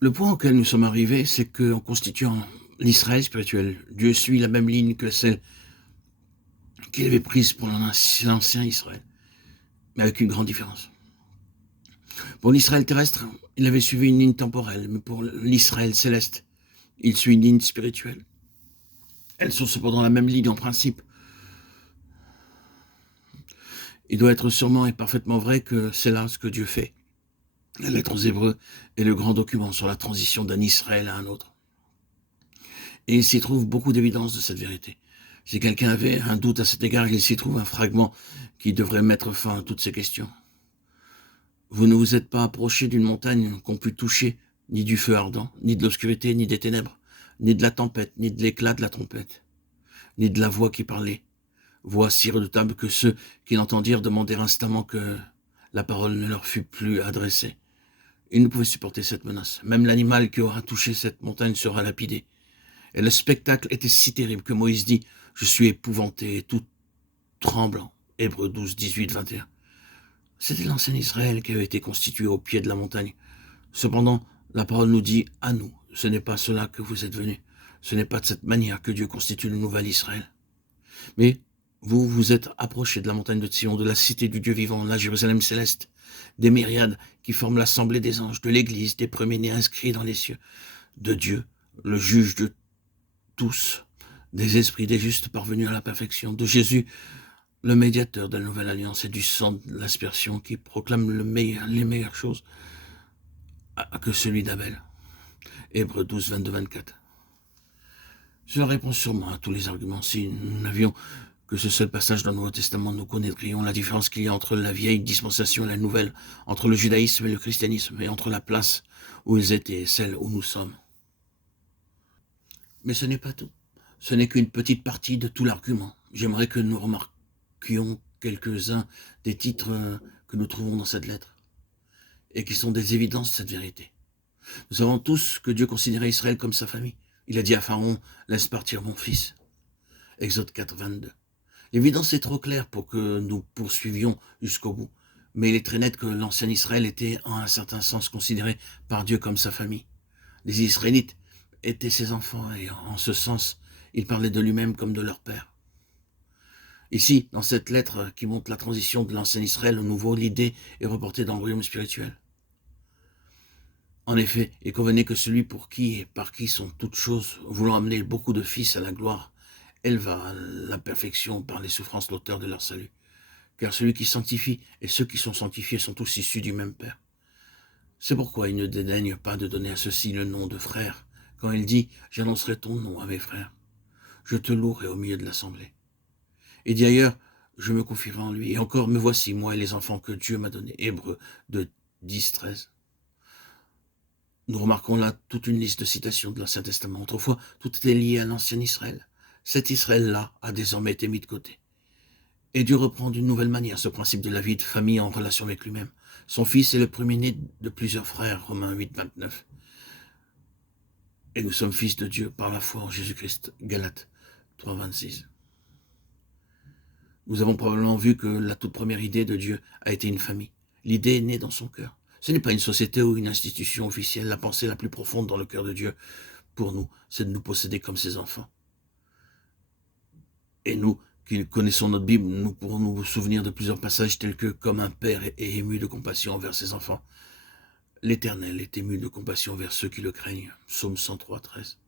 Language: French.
Le point auquel nous sommes arrivés, c'est qu'en constituant l'Israël spirituel, Dieu suit la même ligne que celle qu'il avait prise pour l'ancien Israël, mais avec une grande différence. Pour l'Israël terrestre, il avait suivi une ligne temporelle, mais pour l'Israël céleste, il suit une ligne spirituelle. Elles sont cependant la même ligne en principe. Il doit être sûrement et parfaitement vrai que c'est là ce que Dieu fait. La lettre aux Hébreux est le grand document sur la transition d'un Israël à un autre. Et il s'y trouve beaucoup d'évidence de cette vérité. Si quelqu'un avait un doute à cet égard, il s'y trouve un fragment qui devrait mettre fin à toutes ces questions. Vous ne vous êtes pas approché d'une montagne qu'on pût toucher, ni du feu ardent, ni de l'obscurité, ni des ténèbres, ni de la tempête, ni de l'éclat de la trompette, ni de la voix qui parlait, voix si redoutable que ceux qui l'entendirent demandèrent instamment que la parole ne leur fût plus adressée. Ils ne pouvaient supporter cette menace. Même l'animal qui aura touché cette montagne sera lapidé. Et le spectacle était si terrible que Moïse dit « Je suis épouvanté et tout tremblant ». Hébreux 12, 18, 21. C'était l'ancien Israël qui avait été constitué au pied de la montagne. Cependant, la parole nous dit à nous, ce n'est pas cela que vous êtes venus. Ce n'est pas de cette manière que Dieu constitue le nouvel Israël. Mais vous vous êtes approchés de la montagne de Sion, de la cité du Dieu vivant, la Jérusalem céleste, des myriades qui forment l'assemblée des anges, de l'Église, des premiers-nés inscrits dans les cieux, de Dieu, le juge de tous, des esprits des justes parvenus à la perfection, de Jésus, le médiateur de la nouvelle alliance et du sang de l'aspersion qui proclame les meilleures choses que celui d'Abel. Hébreux 12, 22, 24. Cela répond sûrement à tous les arguments. Si nous n'avions que ce seul passage dans le Nouveau Testament, nous connaîtrions la différence qu'il y a entre la vieille dispensation et la nouvelle, entre le judaïsme et le christianisme, et entre la place où ils étaient et celle où nous sommes. Mais ce n'est pas tout. Ce n'est qu'une petite partie de tout l'argument. J'aimerais que nous remarquions quelques-uns des titres que nous trouvons dans cette lettre, et qui sont des évidences de cette vérité. Nous savons tous que Dieu considérait Israël comme sa famille. Il a dit à Pharaon, « Laisse partir mon fils ». Exode 4, 22. L'évidence est trop claire pour que nous poursuivions jusqu'au bout, mais il est très net que l'ancien Israël était en un certain sens considéré par Dieu comme sa famille. Les Israélites étaient ses enfants et en ce sens, il parlait de lui-même comme de leur père. Ici, dans cette lettre qui montre la transition de l'ancien Israël au nouveau, l'idée est reportée dans le royaume spirituel. En effet, il convenait que celui pour qui et par qui sont toutes choses, voulant amener beaucoup de fils à la gloire, éleva à la perfection par les souffrances l'auteur de leur salut. Car celui qui sanctifie et ceux qui sont sanctifiés sont tous issus du même Père. C'est pourquoi il ne dédaigne pas de donner à ceux-ci le nom de frère, quand il dit « J'annoncerai ton nom à mes frères. Je te louerai au milieu de l'assemblée. » Et dit ailleurs « Je me confierai en lui. Et encore, me voici, moi et les enfants que Dieu m'a donnés. » Hébreux de 10, 13. Nous remarquons là toute une liste de citations de l'Ancien Testament. Autrefois, tout était lié à l'ancien Israël. Cet Israël-là a désormais été mis de côté. Et Dieu reprend d'une nouvelle manière ce principe de la vie de famille en relation avec lui-même. Son fils est le premier-né de plusieurs frères, Romains 8, 29. Et nous sommes fils de Dieu par la foi en Jésus-Christ, Galates 3, 26. Nous avons probablement vu que la toute première idée de Dieu a été une famille. L'idée est née dans son cœur. Ce n'est pas une société ou une institution officielle. La pensée la plus profonde dans le cœur de Dieu, pour nous, c'est de nous posséder comme ses enfants. Et nous, qui connaissons notre Bible, nous pourrons nous souvenir de plusieurs passages tels que « Comme un père est ému de compassion envers ses enfants, l'Éternel est ému de compassion envers ceux qui le craignent » Psaume 103, 13.